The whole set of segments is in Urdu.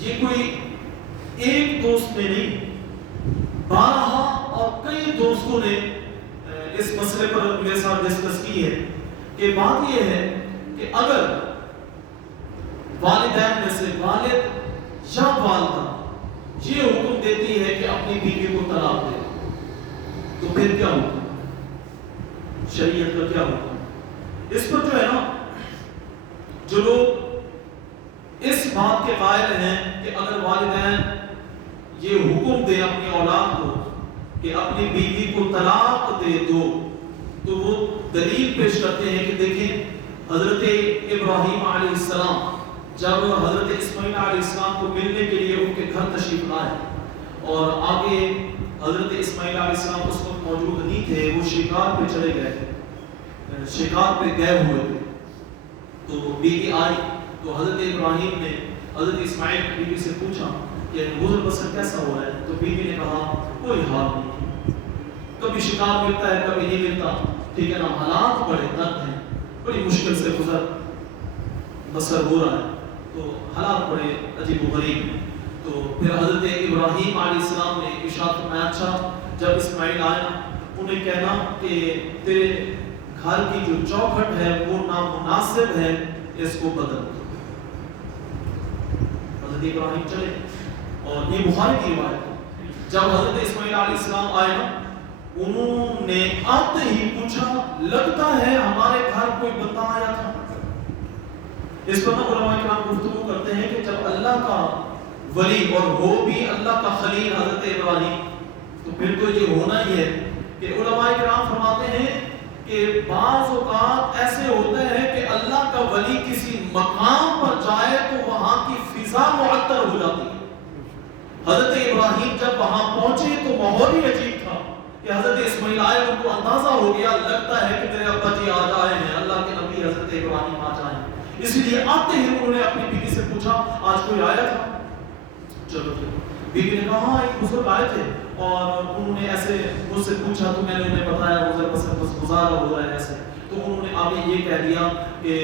یہ کوئی ایک دوست نے نہیں، 12 اور کئی دوستوں نے اس مسئلے پر میرے ساتھ ڈسکس کی ہے کہ بات یہ ہے کہ اگر والدین میں سے والد یا والدہ یہ حکم دیتی ہے کہ اپنی بیوی کو طلاق دے تو پھر کیا ہوگا؟ شریعت کا کیا ہوگا؟ اس پر جو ہے نا، جو لوگ اس بات کے قائل ہیں کہ اگر والدین یہ حکم دے اپنی اولاد کو کہ اپنی بیوی کو طلاق دے دو، تو وہ دلیل پیش کرتے ہیں کہ دیکھیں حضرت ابراہیم علیہ السلام جب حضرت اسماعیل علیہ السلام کو ملنے کے لیے ان کے گھر تشریف لائے اور آگے حضرت اسماعیل علیہ السلام اس وقت موجود نہیں تھے، وہ شکار پہ چلے گئے، شکار پہ گئے ہوئے تھے، تو بیوی آئی تو حضرت ابراہیم نے حضرت اسماعیل کی بیوی سے پوچھا کہ گزر بسر کیسا ہو رہا ہے؟ تو بیوی نے کہا کوئی حال نہیں، کبھی شکار ملتا ہے کبھی نہیں ملتا، ٹھیک ہے نا، حالات بڑے درد ہیں، بڑی مشکل سے گزر بسر ہو رہا ہے، تو حالات بڑے عجیب و غریب ہیں۔ تو پھر حضرت ابراہیم علیہ السلام نے ارشاد فرمایا اچھا جب اسماعیل آئے انہیں کہنا کہ تیرے گھر کی جو چوکھٹ ہے وہ نامناسب ہے، اس کو بدل۔ حضرت ابراہیم چلے، اور یہ بخاری کی روایت ہے، جب حضرت اسماعیل علیہ السلام آئے نا، انہوں نے آتے ہی پوچھا لگتا ہے ہمارے گھر کوئی بندہ آیا تھا۔ اس پر علماء کرام گفتگو کرتے ہیں کہ جب اللہ کا ولی اور وہ بھی اللہ کا خلیل حضرت ابراہیم، تو پھر تو یہ ہونا ہی ہے کہ علماء کرام فرماتے ہیں کہ بعض اوقات ایسے ہوتے ہیں کہ اللہ کا ولی کسی مقام پر جائے تو وہاں کی فضا معطر ہو جاتی ہے۔ حضرت ابراہیم جب وہاں پہنچے تو ماحول ہی عجیب تھا کہ حضرت اسماعیل آئے، ان کو اندازہ ہو گیا لگتا ہے کہ میرے ابا جی آج آئے ہیں، اللہ کے نبی حضرت ابراہیم آج آئے ہیں۔ اس لیے آتے ہی انہوں نے اپنی بیوی سے پوچھا آج کوئی آیا تھا؟ چلو بیوی نے کہا ہاں ایک بزرگ آئے تھے اور انہوں نے ایسے مجھ سے پوچھا تو میں نے انہیں بتایا گزارا ہو رہا ہے ایسے، تو انہوں نے آگے یہ کہہ دیا کہ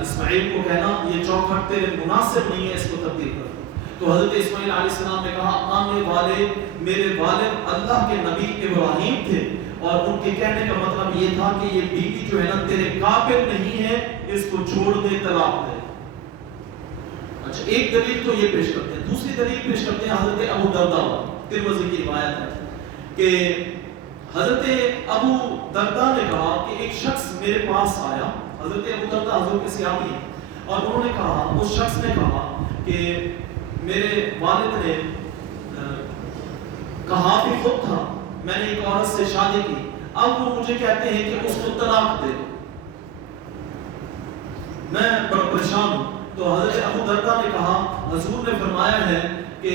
اسماعیل کو کہنا یہ چوکھٹ تیرے مناسب نہیں ہے، اس کو تبدیل کر۔ تو حضرت اسماعیل علیہ السلام نے کہا آنے والے میرے والد اللہ کے نبی ابراہیم تھے اور ان کے کہنے کا مطلب یہ تھا کہ یہ بیوی جو ہے نا تیرے قابل نہیں ہے، اس کو چھوڑ دے، طلاق دے۔ اچھا ایک دلیل تو یہ پیش کرتے ہیں، دوسری دلیل پیش کرتے ہیں حضرت ابو درداء، ترمذی کی روایت ہے کہ حضرت ابو درداء نے کہا کہ ایک شخص میرے پاس آیا، حضرت ابو درداء حضور کے صحابی ہیں، اور انہوں نے کہا، اس شخص نے کہا کہ میرے والد نے کہا بھی خود تھا میں نے ایک عورت سے شادی کی، اب وہ مجھے کہتے ہیں کہ اس کو طلاق دے، میں بڑا پریشان ہوں۔ تو حضرت ابو درداء نے کہا حضور نے فرمایا ہے کہ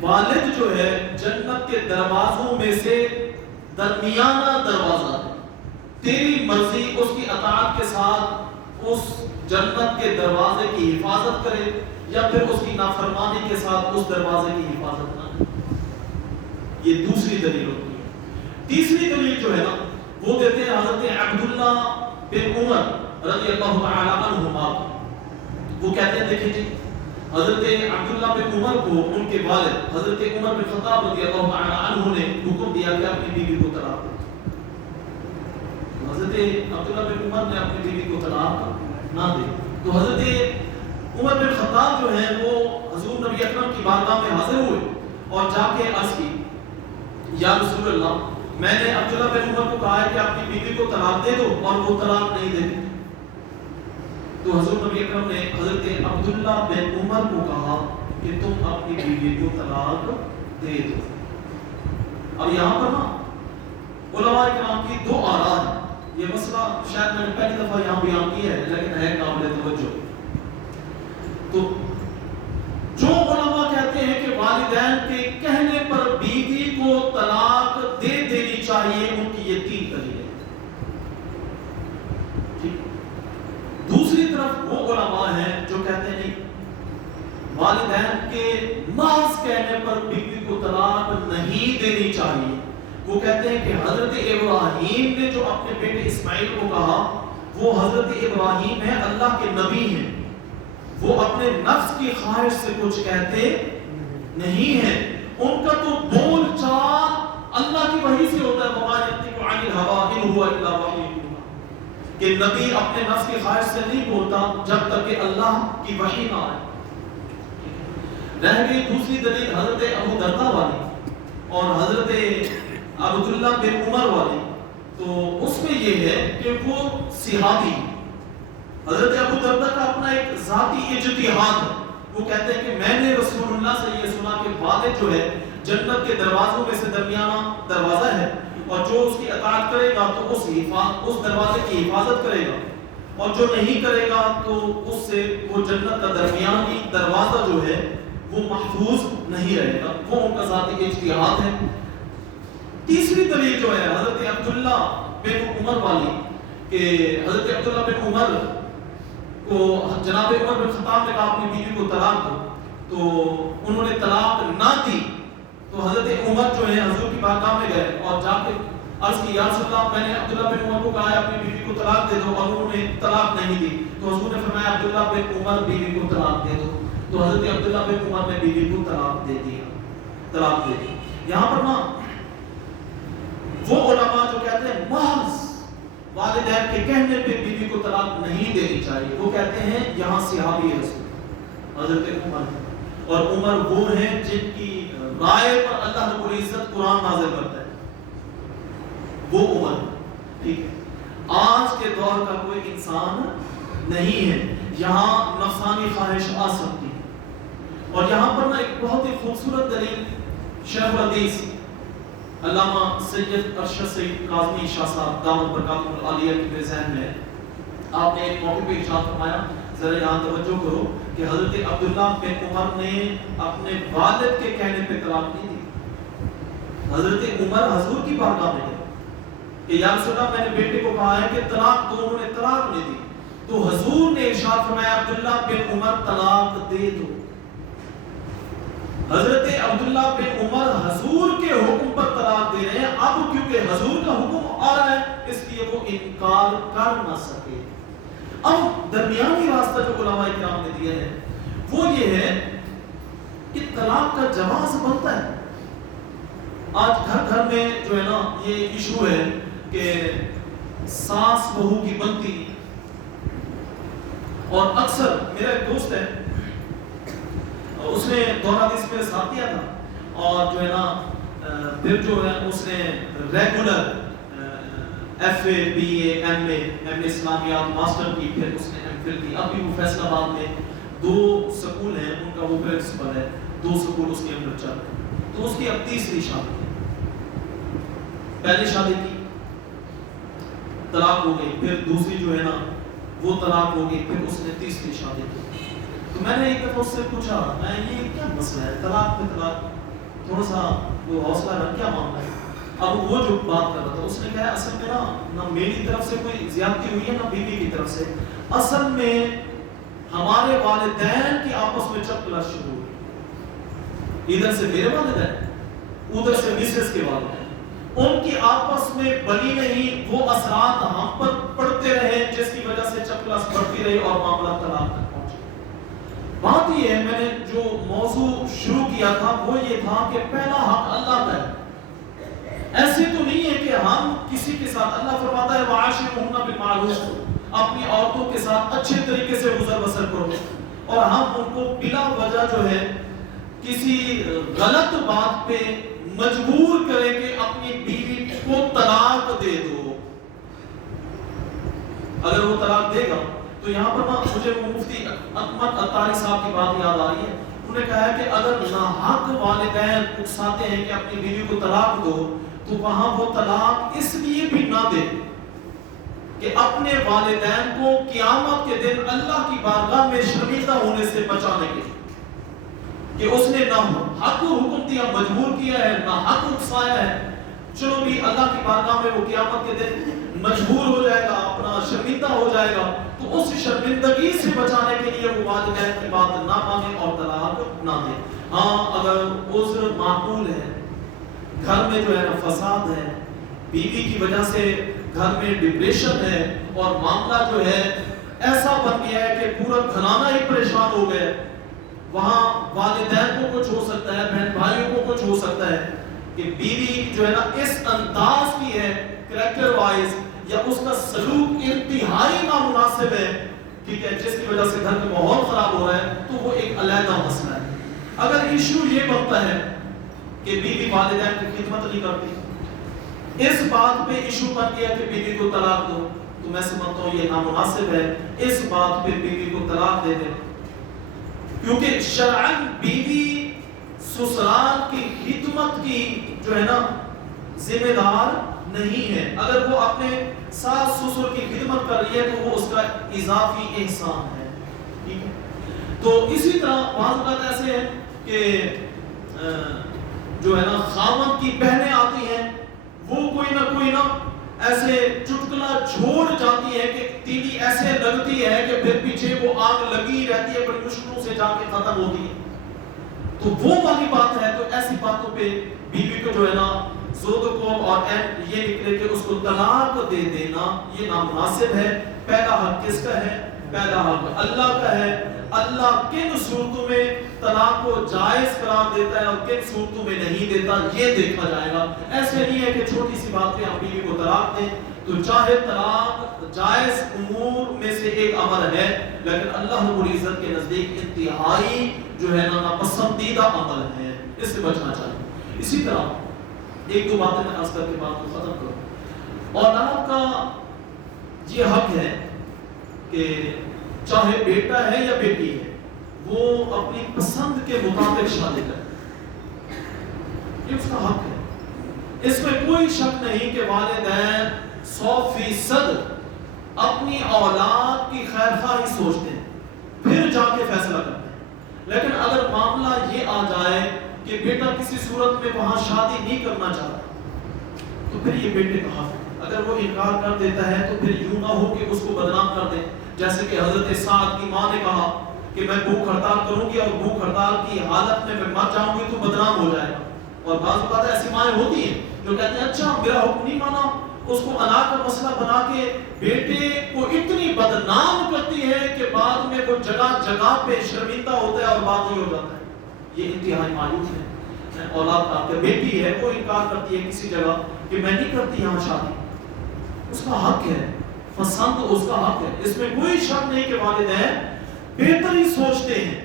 والد جو ہے جنت کے دروازوں میں سے درمیانہ دروازہ ہے، تیری مرضی اس کی اطاعت کے ساتھ اس جنت کے دروازے کی حفاظت کرے یا پھر اس کی نافرمانی کے ساتھ اس دروازے کی حفاظت نہ کرے۔ یہ دوسری دلیل ہوتی ہے۔ تیسری دلیل جو ہے نا وہ دیتے ہیں حضرت عبداللہ بن عمر رضی اللہ تعالی عنہما، وہ کہتے ہیں دیکھیں جی حضرت عبداللہ بن عمر کو ان کے والد حضرت عمر بن خطاب رضی اللہ تعالی عنہ نے حکم دیا کہ اپنی بیوی کو طلاق دے۔ حضرت عبداللہ بن عمر نے اپنی بیوی کو طلاق نہ دے، تو حضرت عمر بن خطاب جو ہیں وہ حضور نبی اکرم کی بارگاہ میں حاضر ہوئے اور جا کے عرض کی یا رسول اللہ میں نے عبداللہ بن عمر کو کہا ہے کہ اپنی بیوی کو طلاق دے دو اور وہ طلاق نہیں دیتے۔ تو حضور نبی اکرم نے حضرت عبداللہ بن عمر کو کہا کہ تم اپنی بیوی کو طلاق دے دو۔ اب یہاں پر نا علماء کرام کی دو آراء ہیں، یہ مسئلہ شاید میں نے پہلی دفعہ یہاں بیان کیا ہے لیکن ہے قابل توجہ۔ تو جو علماء کہتے ہیں کہ والدین کے کہنے پر بیوی کو طلاق دے دینی چاہیے، ان کی یہ تین دلیلیں۔ دوسری طرف وہ علماء ہیں جو کہتے ہیں نہیں، والدین کے محض کہنے پر بیوی کو طلاق نہیں دینی چاہیے۔ وہ کہتے ہیں کہ حضرت ابراہیم نے جو اپنے بیٹے اسماعیل کو کہا وہ حضرت ابراہیم ہے، اللہ کے نبی ہیں، وہ اپنے نفس کی خواہش سے کچھ کہتے نہیں ہیں. ان کا تو بول چال اللہ کی وحی سے ہوتا ہے. وما ينطق عن الهوى ان هو الا وحی یوحى. کہ نبی اپنے نفس کی خواہش سے نہیں بولتا جب تک کہ اللہ کی وحی نہ آئے. رہ گئی دوسری دلیل حضرت ابو دردہ والی اور حضرت عبداللہ بن عمر والی. تو اس میں یہ ہے کہ وہ صحابی, حضرت ابو دردہ کا اپنا ایک ذاتی اجتہاد ہے. وہ کہتے ہیں کہ میں نے رسول اللہ سے یہ سنا کہ والد جو ہے جنت کے دروازوں میں سے درمیانہ دروازہ ہے, اور جو اس کی اطاعت کرے گا تو اس دروازے کی حفاظت کرے گا, اور جو نہیں کرے گا تو اس سے وہ جنت کا درمیانی دروازہ جو ہے وہ محفوظ نہیں رہے گا. وہ ان کا ذاتی اجتہاد ہے. تیسری دلیل جو ہے حضرت عبداللہ بن عمر والی, کہ حضرت عبداللہ بن عمر کو جناب عمر بن خطاب نے کہا اپنی بیوی کو طلاق دو, تو انہوں نے طلاق نہ دی. تو حضرت عمر جو ہے حضور کی بارگاہ میں گئے اور جا کے عرض کی, یا رسول اللہ میں نے عبداللہ بن عمر کو کہا ہے اپنی بیوی کو طلاق دے دو, اور انہوں نے طلاق نہیں دی. تو حضور نے فرمایا عبداللہ بن عمر بیوی کو طلاق دے دو. تو حضرت عبداللہ بن عمر نے بیوی کو طلاق دے دیا, طلاق دے دی. یہاں پر نا وہ علماء جو کہتے ہیں محض والدین کے کہنے پہ بیوی کو طلاق نہیں دینی چاہیے, وہ کہتے ہیں یہاں صحابی رسول حضرت عمر, اور عمر وہ ہیں جن کی رائے پر اللہ رب العزت قرآن نازل کرتا ہے. وہ عمر, ٹھیک ہے. آج کے دور کا کوئی انسان نہیں ہے یہاں نفسانی خواہش آ سکتی ہے. اور یہاں پر نا ایک بہت ہی خوبصورت دلیل شیخ الحدیث علامہ سید ارشد سید کاظمی شاہ صاحب دامت برکاتہ العالیہ کے ذہن میں آپ نے ایک موقع پہ ارشاد فرمایا, ذرا یہاں توجہ کرو, کہ حضرت عبداللہ بن عمر نے اپنے والد کے کہنے پہ طلاق نہیں دی. حضرت عمر حضور کی بارگاہ میں گئے کہ یا رسول اللہ میں نے بیٹے کو کہا ہے کہ طلاق دو, انہوں نے طلاق نہیں دی. تو حضور نے ارشاد فرمایا عبداللہ بن عمر طلاق دے دو. حضرت عبداللہ بن عمر حضور کے حکم پر طلاق دے رہے ہیں. اب کیونکہ حضور کا حکم آ رہا ہے اس لیے وہ انکار کر نہ سکے. اب درمیانی راستہ جو علماء کرام نے دیا ہے وہ یہ ہے کہ طلاق کا جواز بنتا ہے. آج گھر گھر میں جو ہے نا یہ ایشو ہے کہ ساس بہو کی بنتی, اور اکثر میرا ایک دوست ہے اس نے دورہ حدیث میں ساتھ دیا تھا, اور جو ہے نا پھر جو ہے اس نے regular F A B A M A اسلامیات ماسٹر کی, پھر اس نے ایم فل کی. ابھی وہ فیصل آباد میں 2 سکول ہیں, ان کا وہ پرنسپل ہے, 2 سکول اس کے اندر چل رہے ہیں. تو اس کی اب تیسری شادی, پہلی شادی کی طلاق ہو گئی, پھر دوسری جو ہے نا وہ طلاق ہو گئی, پھر اس نے تیسری شادی کی. تو میں نے ایک دفعہ اس سے پوچھا, میں یہ کیا مسئلہ ہے طلاق پہ طلاق, تھوڑا سا وہ حوصلہ رکھ, کیا معاملہ ہے؟ اب وہ جو بات کر رہا تھا اس نے کہا اصل میں نہ میری طرف سے کوئی زیادتی ہوئی ہے نہ بیوی کی طرف سے, اصل میں ہمارے والدین کی آپس میں چکلا شروع ہوئی. ادھر سے میرے والدین, ادھر سے مسز کے والدین, ان کی آپس میں بنی نہیں, وہ اثرات ہم پر پڑتے رہے جس کی وجہ سے چکلاس بڑھتی رہی اور معاملہ طلاق تک پہنچا. بات یہ ہے, میں نے جو موضوع شروع کیا تھا وہ یہ تھا کہ پہلا حق اللہ کا ہے. ایسے تو نہیں ہے کہ ہم کسی کے ساتھ, اللہ فرماتا ہے وعاشرهن بالمعروف, اپنی عورتوں کے ساتھ اچھے طریقے سے گزر بسر کرو, اور ہم ان کو بلا وجہ جو ہے کسی غلط بات پہ مجبور کریں کہ اپنی بیوی کو طلاق دے دو. اگر وہ طلاق دے گا تو یہاں پر نا مجھے وہ مفتی اکمل اطاری صاحب کی بات یاد آ رہی ہے. انہوں نے کہا ہے کہ اگر ناحق والدین اکساتے ہیں کہ اپنی بیوی کو طلاق دو, تو وہاں وہ طلاق اس لیے بھی نہ دے کہ اپنے والدین کو قیامت کے دن اللہ کی بارگاہ میں شرمندہ ہونے سے بچانے کے لیے, کہ اس نے نہ حق حکم دیا, مجبور کیا ہے, نہ حق اکسایا ہے, چلو بھی اللہ کی بارگاہ میں وہ قیامت کے دن مجبور ہو جائے گا, اپنا شرمندہ ہو جائے گا, تو اس شرمندگی سے بچانے کے لیے وہ والدین کی بات نہ مانے اور طلاق نہ دے. ہاں اگر عذر معقول ہے, گھر میں جو ہے نا فساد ہے, بیوی کی وجہ سے گھر میں ڈپریشن ہے, اور معاملہ جو ہے ایسا بن گیا ہے کہ پورا گھرانہ ہی پریشان ہو گیا ہے. وہاں والدین کو کچھ ہو سکتا ہے, بہن بھائیوں کو کچھ ہو سکتا ہے کہ بیوی جو ہے نا اس انداز کی ہے کریکٹر وائز, یا اس کا سلوک انتہائی نامناسب ہے, ٹھیک ہے, جس کی وجہ سے گھر کا ماحول خراب ہو رہا ہے, تو وہ ایک علیحدہ مسئلہ ہے. اگر ایشو یہ بنتا ہے کہ بیوی والدین کی خدمت نہیں کرتی, اس بات پہ ایشو بن گیا کہ بیوی کو طلاق دو, تو میں سمجھتا ہوں یہ نامناسب ہے, اس بات پہ بیوی کو طلاق دے دیں, کیونکہ شرعاً بیوی سسرال کی خدمت کی جو ہے نا ذمہ دار نہیں ہے. اگر وہ اپنے ساس سسر کی خدمت کر رہی ہے تو وہ اس کا اضافی احسان ہے, ٹھیک ہے. تو اسی طرح بعض اوقات ایسے ہے کہ جو ہے نا خاوند کی بہنیں آتی ہیں, وہ کوئی نہ ایسے چٹکلا چھوڑ جاتی ہے کہ تیلی ایسے لگتی ہے کہ پھر پیچھے وہ آگ لگی رہتی ہے, بڑی مشکلوں سے جا کے ختم ہوتی ہے. تو وہ والی بات ہے. تو ایسی باتوں پہ بیوی کو جو ہے نا زود کو اور یہ نکلے کہ اس کو طلاق دے دینا یہ نامناسب ہے. پہلا حق کس کا ہے؟ پہلا حق اللہ کا ہے. اللہ کن صورتوں میں طلاق کو جائز قرار دیتا ہے اور کن صورتوں میں نہیں دیتا, یہ دیکھا جائے گا. ایسے نہیں ہے کہ چھوٹی سی بات پہ ہم بیوی کو طلاق دیں. تو چاہے طلاق جائز امور میں سے ایک امر ہے, لیکن اللہ رب العزت کے نزدیک انتہائی جو ہے نا ناپسندیدہ عمل ہے, اس سے بچنا چاہیے. اسی طرح ایک دو باتیں میں عرض کر کے بات کو ختم کروں. اولاد کا یہ حق ہے کہ چاہے بیٹا ہے یا بیٹی ہے, وہ اپنی پسند کے مطابق شادی کرے, یہ اس کا حق ہے. اس میں کوئی شک نہیں کہ والدین 100% اپنی اولاد کی خیر خواہی سوچتے ہیں, پھر جا کے فیصلہ کرتے ہیں. لیکن اگر معاملہ یہ آ جائے کہ بیٹا کسی صورت میں وہاں شادی نہیں کرنا چاہتا, تو پھر یہ بیٹے کا حق ہے. اگر وہ انکار کر دیتا ہے تو پھر یوں نہ ہو کہ اس کو بدنام کر دیں, جیسے کہ حضرت سعد کی ماں نے کہا کہ میں بھوک ہڑتال کروں گی اور بھوک ہڑتال کی حالت میں مر جاؤں گی تو بدنام ہو جائے گا. اور بعض اوقات ایسی مائیں ہوتی ہیں جو کہتے ہیں اچھا میرا حکم نہیں مانا, اس کو انا کا مسئلہ بنا کے بیٹے کو اتنی بدنام کرتی ہے کہ بعد میں وہ جگہ جگہ پہ شرمندہ ہوتا ہے اور بات نہیں ہو جاتا ہے. یہ انتہائی مایوس ہے. اولاد آپ کے بیٹی ہے, وہ انکار کرتی ہے کسی جگہ کہ میں نہیں کرتی یہاں شادی, اس کا حق ہے, پسند اس کا حق ہے. اس میں کوئی شک نہیں کہ والدین بہتر ہی سوچتے ہیں,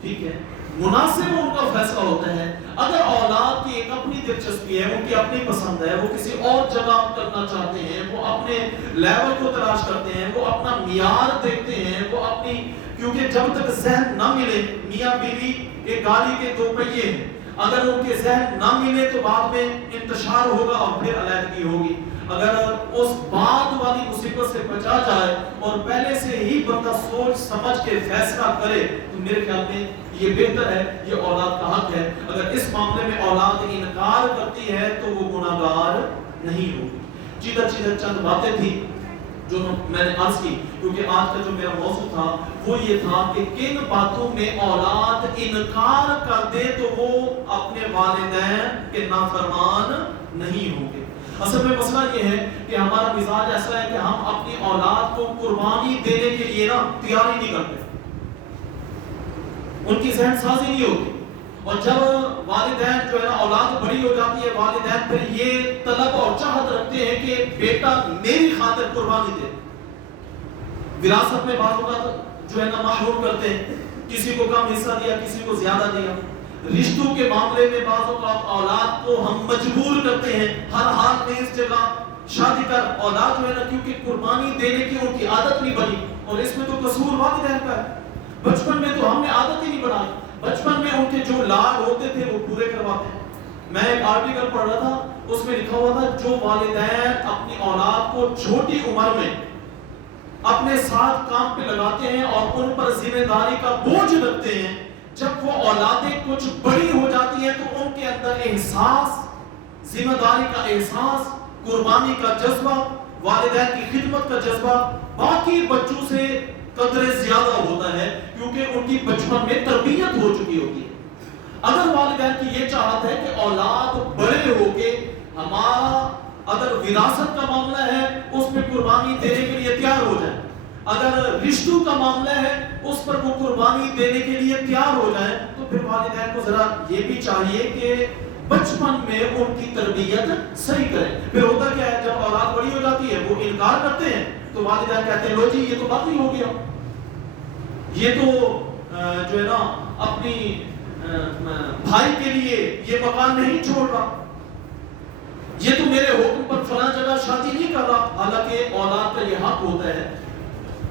ٹھیک ہے, مناسب ان کا فیصلہ ہوتا ہے. اگر اولاد کی ایک اپنی دلچسپی ہے, ان کی اپنی پسند ہے, وہ کسی اور جگہ کرنا چاہتے ہیں, وہ اپنے لیول کو تلاش کرتے ہیں, وہ اپنا معیار دیکھتے ہیں, وہ اپنی, کیونکہ جب تک ذہن نہ ملے, میاں بیوی ایک گاڑی کے دو پہیے ہیں, اگر ان کے ذہن نہ ملے تو بعد میں انتشار ہوگا اور پھر علیحدگی ہوگی. اگر اس بعد والی مصیبت سے بچا جائے اور پہلے سے ہی بندہ سوچ سمجھ کے فیصلہ کرے تو میرے خیال میں یہ بہتر ہے, یہ اولاد کا حق ہے. اگر اس معاملے میں اولاد انکار کرتی ہے تو وہ گناہگار نہیں ہوگی. چیدر چند باتیں تھی جو میں نے عرض کی, کیونکہ آج کا جو میرا موضوع تھا وہ یہ تھا کہ کن باتوں میں اولاد انکار کر دے تو وہ اپنے والدین کے نافرمان نہیں ہوں گے. اصل میں مسئلہ یہ ہے کہ ہمارا مزاج ایسا ہے کہ ہم اپنی اولاد کو قربانی دینے کے لیے نا تیاری نہیں کرتے, ان کی ذہن سازی نہیں ہوتی. اور جب والدین جو ہے نا اولاد بڑی ہو جاتی ہے, والدین پھر یہ طلب اور چاہت رکھتے ہیں کہ بیٹا میری خاطر قربانی دے. وراثت میں بعض اوقات جو ہے نا محروم کرتے ہیں, کسی کو کم حصہ دیا, کسی کو زیادہ دیا. رشتوں کے معاملے میں بعض اوقات اولاد کو ہم مجبور کرتے ہیں ہر حال میں اس جگہ شادی کر. اولاد جو ہے نا کیونکہ قربانی دینے کی ان کی عادت نہیں بنی, اور اس میں تو قصور والدین کا ہے. بچپن میں تو ہم نے عادت ہی نہیں بنائی, بچپن میں ان کے جو لاڈ ہوتے تھے وہ پورے کرواتے ہیں. میں ایک آرٹیکل پڑھ رہا تھا, اس میں لکھا ہوا تھا جو والدین اپنی اولاد کو چھوٹی عمر میں اپنے ساتھ کام پہ لگاتے ہیں اور ان پر ذمہ داری کا بوجھ رکھتے ہیں, جب وہ اولادیں کچھ بڑی ہو جاتی ہیں تو ان کے اندر احساس, ذمہ داری کا احساس, قربانی کا جذبہ, والدین کی خدمت کا جذبہ باقی بچوں سے قدر زیادہ ہوتا ہے, کیونکہ ان کی بچپن میں تربیت ہو چکی ہوتی ہے. اگر والدین کی یہ چاہت ہے کہ اولاد بڑے ہو کے ہمارا اگر وراثت کا معاملہ ہے اس پہ قربانی دینے کے لیے تیار ہو جائے, اگر رشتوں کا معاملہ ہے اس پر وہ قربانی دینے کے لیے تیار ہو جائیں تو پھر والدین کو ذرا یہ بھی چاہیے کہ بچپن میں ان کی تربیت صحیح کریں. پھر ہوتا کیا ہے جب اولاد بڑی ہو جاتی ہے وہ انکار کرتے ہیں تو والدین کہتے ہیں لو جی یہ تو باقی ہو گیا, یہ تو جو ہے نا اپنی بھائی کے لیے یہ مکان نہیں چھوڑ رہا, یہ تو میرے حکم پر فلاں جگہ شادی نہیں کر رہا. حالانکہ اولاد کا یہ حق ہوتا ہے,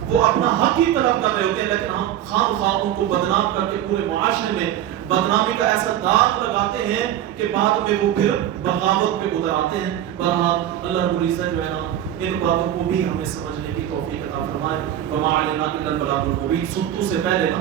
وہ اپنا حق ہی طلب کر رہے ہوتے ہیں, لیکن ہم خام خواہ ان کو بدنام کر کے پورے معاشرے میں بدنامی کا ایسا داغ لگاتے ہیں کہ بعد میں وہ پھر بغاوت پہ اتر آتے ہیں. بہرحال اللہ رب العزت جو ہے نا ان باتوں کو بھی ہمیں سمجھنے کی توفیق عطا فرمائے. وما علینا الا البلاغ المبین. سنتو سے پہلے نا